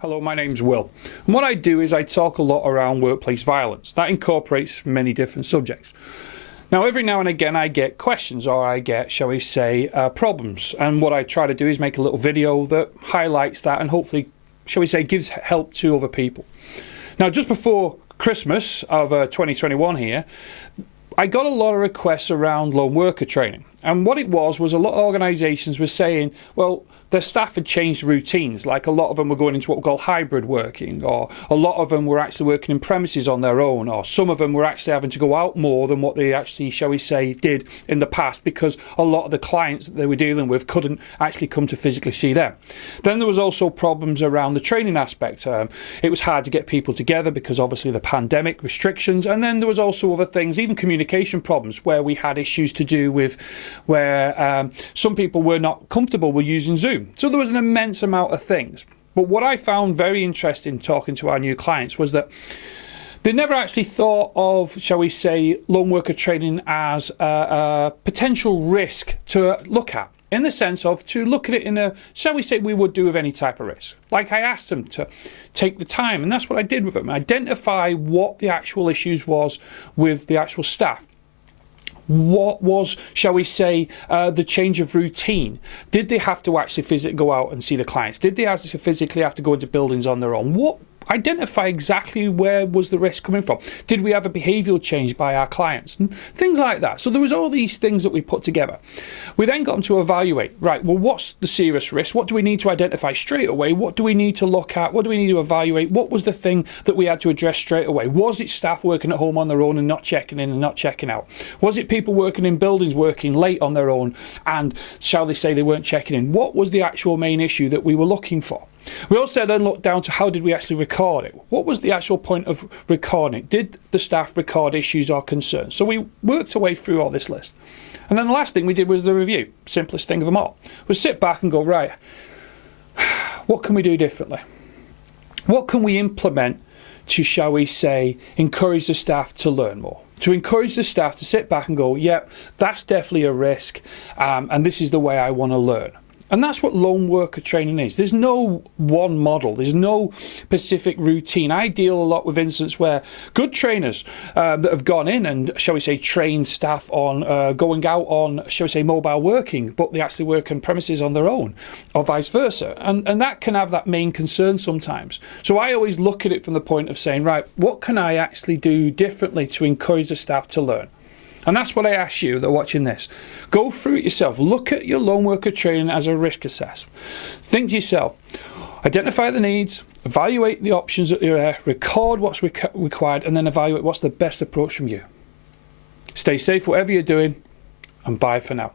Hello, my name's Will, and what I do is I talk a lot around workplace violence. That incorporates many different subjects. Now, every now and again I get questions, or I get, shall we say, problems, and what I try to do is make a little video that highlights that and hopefully, shall we say, gives help to other people. Now, just before Christmas of 2021 here, I got a lot of requests around lone worker training, and what it was a lot of organisations were saying, well, their staff had changed routines, like a lot of them were going into what we call hybrid working, or a lot of them were actually working in premises on their own, or some of them were actually having to go out more than what they actually, shall we say, did in the past, because a lot of the clients that they were dealing with couldn't actually come to physically see them. Then there was also problems around the training aspect. It was hard to get people together because obviously the pandemic restrictions, and then there was also other things, even communication problems, where we had issues to do with where some people were not comfortable with using Zoom. So there was an immense amount of things. But what I found very interesting talking to our new clients was that they never actually thought of, shall we say, lone worker training as a potential risk to look at, in the sense of to look at it in a, shall we say, we would do with any type of risk. Like I asked them to take the time, and that's what I did with them. Identify what the actual issues was with the actual staff. What was, shall we say, the change of routine? Did they have to actually physically go out and see the clients? Did they actually physically have to go into buildings on their own? Identify exactly where was the risk coming from. Did we have a behavioural change by our clients? And things like that. So there was all these things that we put together. We then got them to evaluate, right, well, what's the serious risk? What do we need to identify straight away? What do we need to look at? What do we need to evaluate? What was the thing that we had to address straight away? Was it staff working at home on their own and not checking in and not checking out? Was it people working in buildings working late on their own and, shall they say, they weren't checking in? What was the actual main issue that we were looking for? We also then looked down to how did we actually record it? What was the actual point of recording it? Did the staff record issues or concerns? So we worked our way through all this list. And then the last thing we did was the review. Simplest thing of them all. We sit back and go, right, what can we do differently? What can we implement to, shall we say, encourage the staff to learn more? To encourage the staff to sit back and go, yeah, that's definitely a risk, and this is the way I want to learn. And that's what lone worker training is. There's no one model. There's no specific routine. I deal a lot with instances where good trainers that have gone in and, shall we say, trained staff on going out on, shall we say, mobile working, but they actually work on premises on their own, or vice versa. And that can have that main concern sometimes. So I always look at it from the point of saying, right, what can I actually do differently to encourage the staff to learn? And that's what I ask you that are watching this. Go through it yourself. Look at your lone worker training as a risk assessment. Think to yourself, identify the needs, evaluate the options that are there, record what's required, and then evaluate what's the best approach from you. Stay safe whatever you're doing, and bye for now.